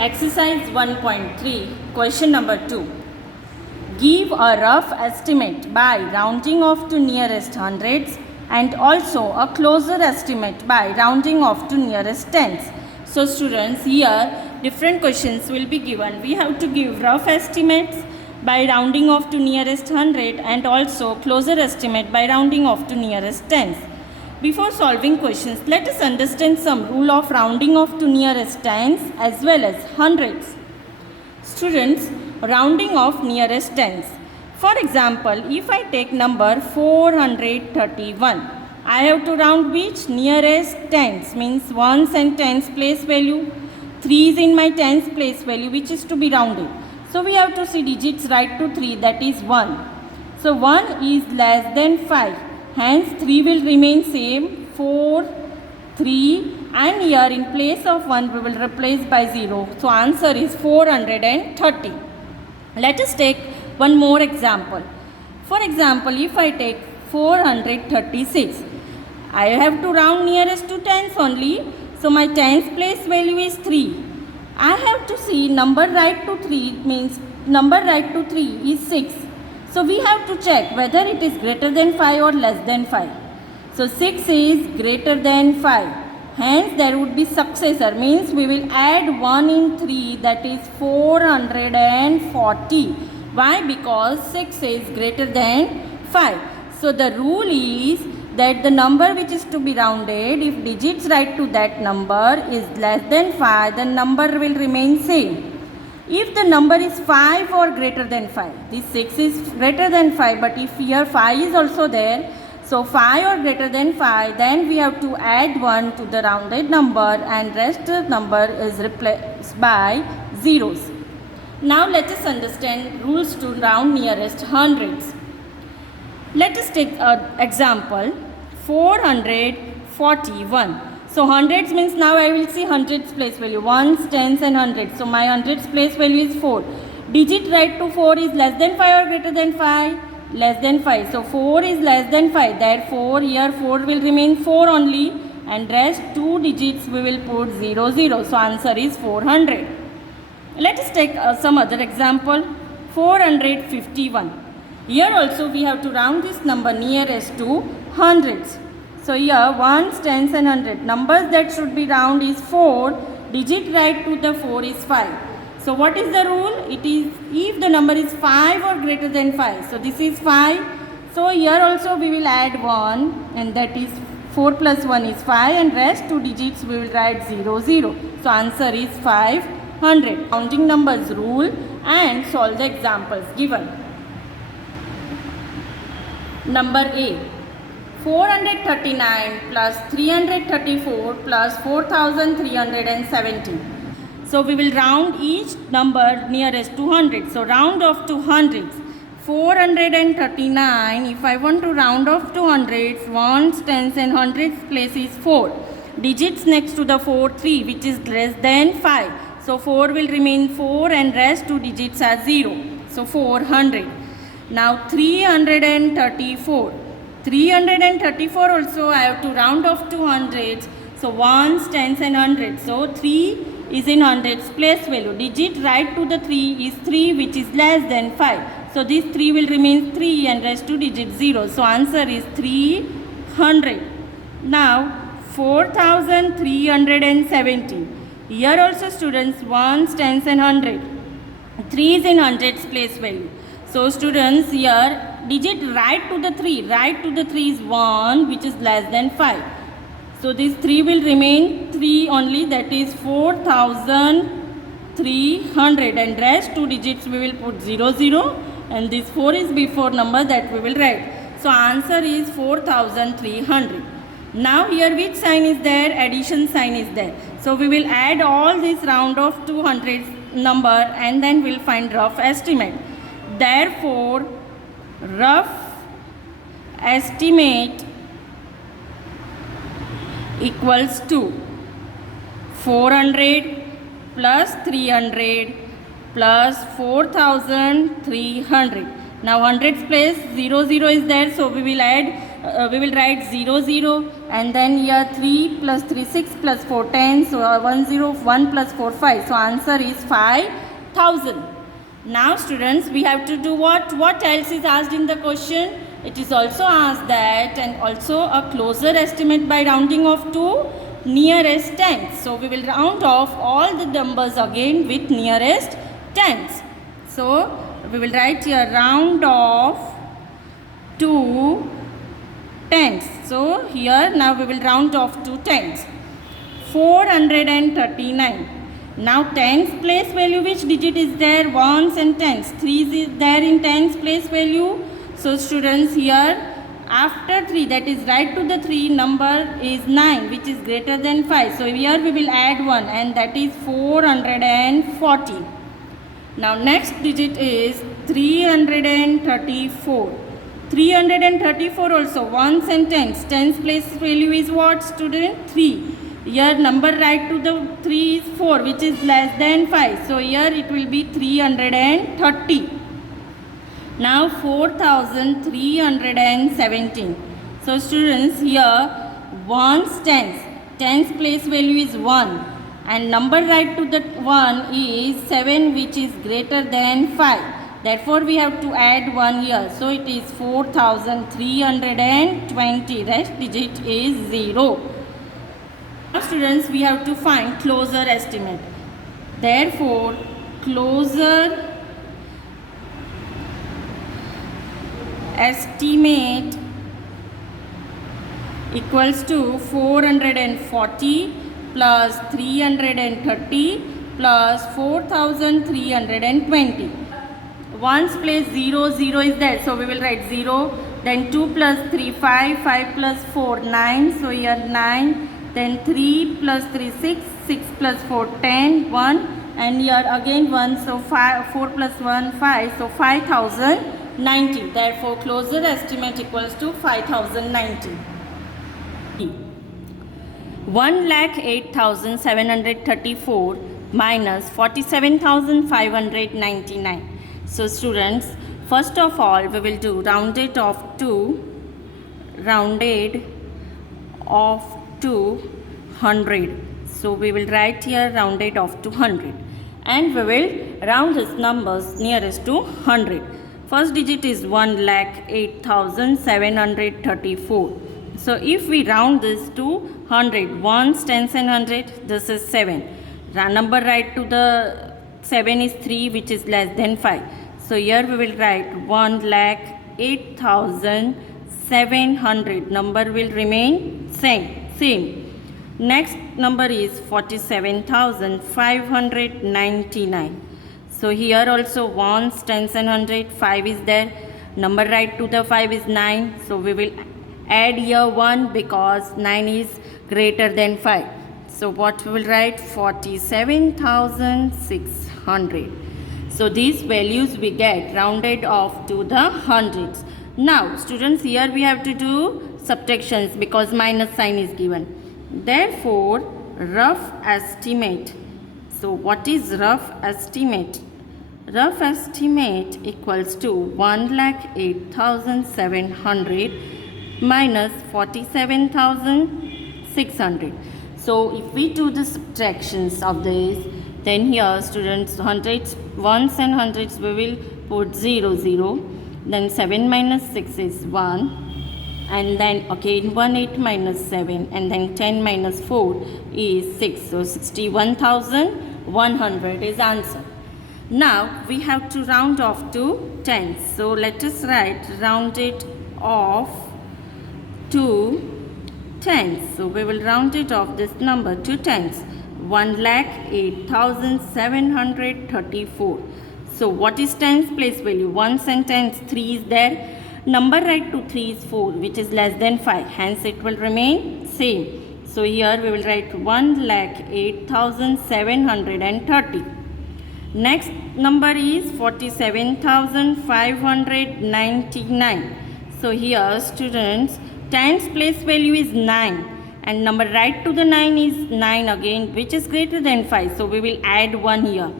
Exercise 1.3, question number 2. Give a rough estimate by rounding off to nearest hundreds and also a closer estimate by rounding off to nearest tens. So students, here different questions will be given. We have to give rough estimates by rounding off to nearest hundred and also closer estimate by rounding off to nearest tens. Before solving questions, let us understand some rule of rounding off to nearest tens as well as hundreds. Students, rounding off nearest tens. For example, if I take number 431, I have to round which? Nearest tens, means ones and tens place value. 3 is in my tens place value, which is to be rounded. So we have to see digits right to 3, that is 1. So 1 is less than 5. Hence 3 will remain same, 4, 3, and here in place of 1 we will replace by 0. So answer is 430. Let us take one more example. For example, if I take 436, I have to round nearest to tens only. So my tens place value is 3. I have to see number right to 3, means number right to 3 is 6. So we have to check whether it is greater than 5 or less than 5. So 6 is greater than 5. Hence there would be successor, means we will add 1 in 3, that is 440. Why? Because 6 is greater than 5. So the rule is that the number which is to be rounded, if digits right to that number is less than 5, the number will remain same. If the number is 5 or greater than 5, this 6 is greater than 5, but if here 5 is also there, so 5 or greater than 5, then we have to add 1 to the rounded number and rest of the number is replaced by zeros. Now let us understand rules to round nearest hundreds. Let us take an example, 441. So hundreds means now I will see hundreds place value, ones, tens and hundreds. So my hundreds place value is 4. Digit right to 4 is less than 5 or greater than 5? Less than 5. So 4 is less than 5. Therefore here 4 will remain 4 only and rest 2 digits we will put 0, 0. So answer is 400. Let us take some other example, 451. Here also we have to round this number nearest to hundreds. So here ones, tens and hundred. Numbers that should be round is 4. Digit right to the 4 is 5. So what is the rule? It is if the number is 5 or greater than 5. So this is 5. So here also we will add 1 and that is 4 plus 1 is 5 and rest 2 digits we will write 0, 0. So answer is 500. Counting numbers rule and solve the examples given. Number A. 439 plus 334 plus 4370. So we will round each number nearest to 100. So round off to hundreds. 439, if I want to round off to hundreds, ones, tens and hundreds place is 4. Digits next to the 4, 3, which is less than 5. So 4 will remain 4 and rest 2 digits are 0. So 400. Now 334. 334 also I have to round off to hundreds. So ones, tens and hundreds. So 3 is in hundreds place value. Digit right to the 3 is 3, which is less than 5. So this 3 will remain 3 and rest 2 digits 0. So answer is 300. Now 4370. Here also students ones, tens and hundred. 3 is in hundreds place value. So students, here digit right to the 3 is 1, which is less than 5. So this 3 will remain 3 only, that is 4300 and rest 2 digits we will put 0, 0 and this 4 is before number that we will write. So answer is 4300. Now here which sign is there? Addition sign is there. So we will add all this round off to hundreds number and then we'll find rough estimate. Therefore, rough estimate equals to 400 plus 300 plus 4300. Now hundreds place 0, 0 is there, so we will add we will write 0 0, and then here 3 plus 3 6 plus 4 10, so 1 0 1 plus 4 5, so answer is 5000. Now students, we have to do what else is asked in the question. It is also asked that, and also a closer estimate by rounding off to nearest tens. So we will round off all the numbers again with nearest tens. So we will write here round off to tens. So here now we will round off to tens. 439. Now tens place value, which digit is there? Ones and tens. 3 is there in tens place value. So students, here after 3, that is right to the 3 number is 9, which is greater than 5. So here we will add 1, and that is 440. Now next digit is 334. 334 also ones and tens. Tens place value is what, student? 3. Here number right to the 3 is 4, which is less than 5. So here it will be 330. Now 4317. So students, here ones tens. Tens place value is 1. And number right to the 1 is 7, which is greater than 5. Therefore, we have to add 1 here. So it is 4320. Rest digit is 0. Now students, we have to find closer estimate. Therefore, closer estimate equals to 440 plus 330 plus 4320. Ones place 0 0 is there, so we will write 0. Then 2 plus 3 5, 5 plus 4 9, so here 9. Then 3 plus 3 6, 6 plus 4 10 1, and here again 1, so 4 plus 1 5, so 5090. Therefore closer estimate equals to 5090. 1,08,734 minus 47,599. So students, first of all we will do rounded off to 100. So we will write here rounded off to 100, and we will round these numbers nearest to 100. First digit is 1,08,734. So if we round this to 100, ones, tens and 100, this is 7. Number right to the 7 is 3, which is less than 5. So here we will write 1,08,700. Number will remain same. Next number is 47,599. So here also ones, tens and 100, 5 is there. Number right to the 5 is 9. So we will add here 1 because 9 is greater than 5. So what we will write? 47,600. So these values we get rounded off to the hundreds. Now students, here we have to do subtractions because minus sign is given. Therefore rough estimate. So what is rough estimate? Rough estimate equals to 1,08,700 minus 47,600. So if we do the subtractions of this, then here students, hundreds, ones and hundreds, we will put 0 0. Then 7 minus 6 is 1. And then again 1 8 minus 7. And then 10 minus 4 is 6. So 61,100 is answer. Now we have to round off to tens. So let us write rounded off to tens. So we will round it off this number to tens. 1,08,734. So what is tens place value? Ones and tens, 3 is there. Number right to 3 is 4, which is less than 5. Hence it will remain same. So here we will write 1,08,730. Next number is 47,599. So here students, tens place value is 9, and number right to the 9 is 9 again, which is greater than 5. So we will add 1 here.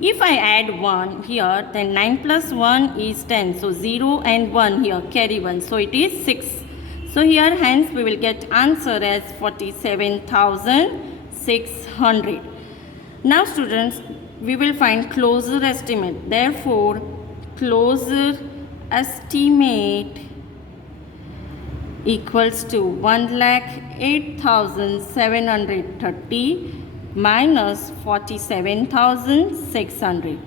If I add 1 here, then 9 plus 1 is 10. So 0 and 1 here, carry 1. So it is 6. So So here hence we will get answer as 47,600. Now students, we will find closer estimate. Therefore, closer estimate equals to 1,08,730 minus 47,600.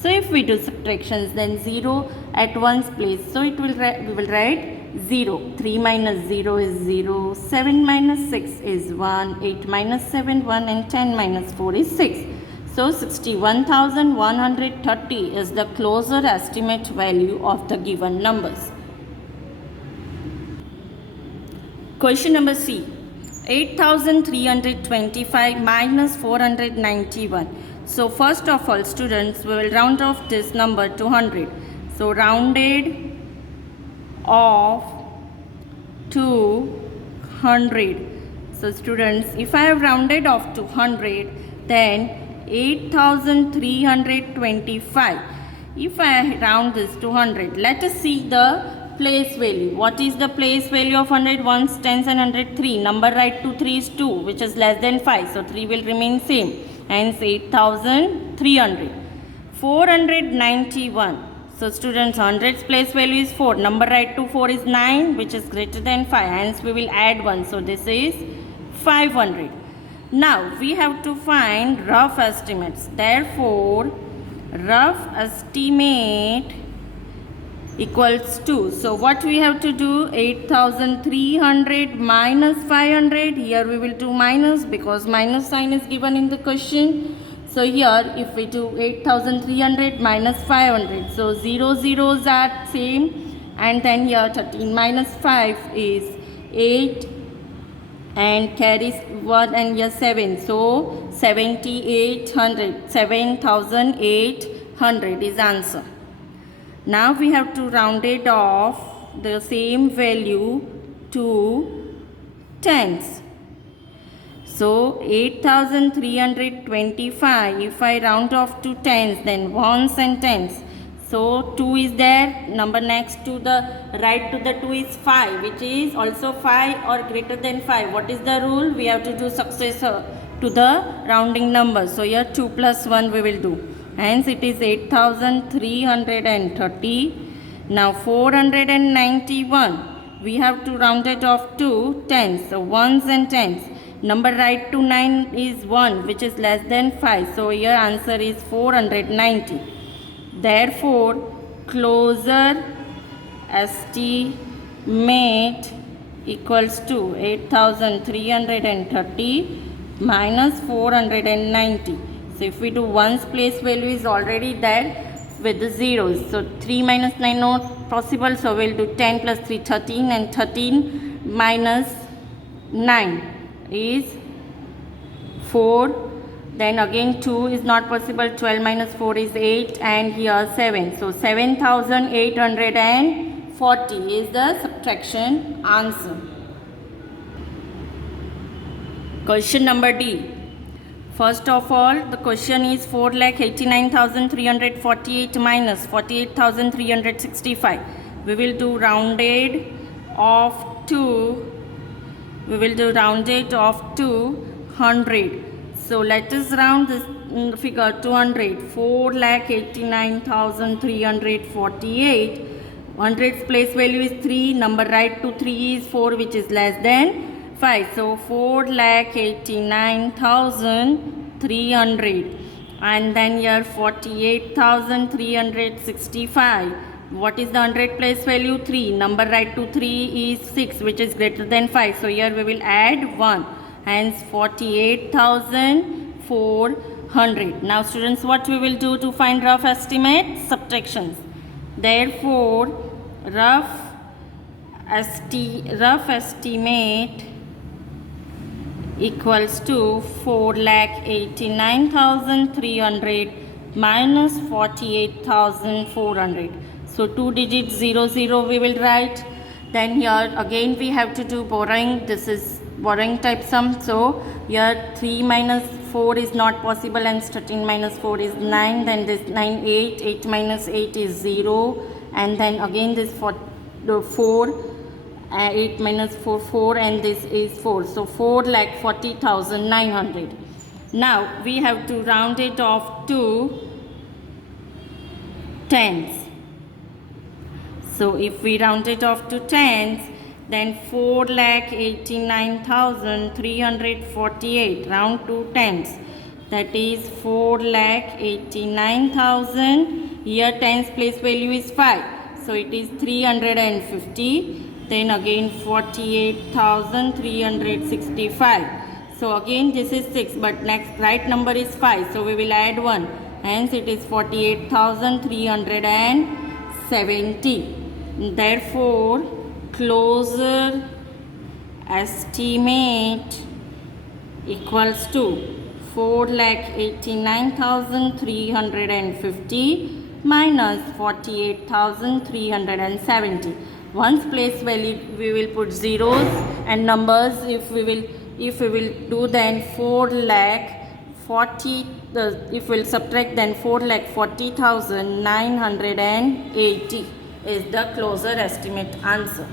So if we do subtractions, then 0 at one's place. So it will we will write 0. 3 minus 0 is 0. 7 minus 6 is 1. 8 minus 7 1, and 10 minus 4 is 6. So 61,130 is the closer estimate value of the given numbers. Question number C. 8,325 minus 491. So first of all, students, we will round off this number to 100. So rounded off to 100. So students, if I have rounded off to 100, then 8,325. If I round this to 100, let us see the place value. What is the place value of 100? Ones, tens and 100, 3. Number right to 3 is 2, which is less than 5. So 3 will remain same. Hence 8,300. 491. So students, 100's place value is 4. Number right to 4 is 9, which is greater than 5. Hence we will add 1. So this is 500. Now we have to find rough estimates. Therefore, rough estimate equals to, so what we have to do, 8,300 minus 500. Here we will do minus because minus sign is given in the question. So here if we do 8,300 minus 500, so 0 zeros are same, and then here 13 minus 5 is 8 and carries 1 and here 7. So 7,800, 7,800 is answer. Now we have to round it off the same value to tens. So 8,325, if I round off to tens, then ones and tens. So 2 is there, number next to the right to the 2 is 5, which is also 5 or greater than 5. What is the rule? We have to do successor to the rounding number. So here 2 plus 1 we will do. Hence it is 8,330. Now 491. We have to round it off to tens. So ones and tens. Number right to 9 is 1, which is less than 5. So your answer is 490. Therefore, closer estimate equals to 8,330 minus 490. So if we do one's place value is already there with the zeros. So 3 minus 9 not possible. So we'll do 10 plus 3, 13, and 13 minus 9 is 4. Then again 2 is not possible. 12 minus 4 is 8, and here 7. So 7,840 is the subtraction answer. Question number D. First of all, the question is 4,89,348 minus 48,365. We will do rounded off to 100. So let us round this figure to 100. 4,89,348. 100's place value is 3. Number right to 3 is 4, which is less than 5. So 4,89,300. And then here 48,365. What is the 100 place value? 3. Number right to 3 is 6, which is greater than 5. So here we will add 1. Hence 48,400. Now students, what we will do to find rough estimate? Subtractions. Therefore, rough estimate equals to 4,89,300 minus 48,400. So 2 digits 0 0 we will write. Then here again we have to do borrowing. This is borrowing type sum. So here 3 minus 4 is not possible, and 13 minus 4 is 9. Then this 9 8, 8 minus 8 is 0, and then again this 4 8 minus 4, 4, and this is 4. So 4,40,900. Now we have to round it off to tens. So if we round it off to tens, then 4,89,348, round to tens. That is 4,89,000. Here tens place value is 5. So it is 350. Then again 48,365. So again this is 6, but next right number is 5. So we will add 1. Hence it is 48,370. Therefore, closer estimate equals to 4,89,350 minus 48,370. Once place value we will put zeros and numbers. If we will do, then 4,40,000. If we will subtract, then 4,40,980 is the closer estimate answer.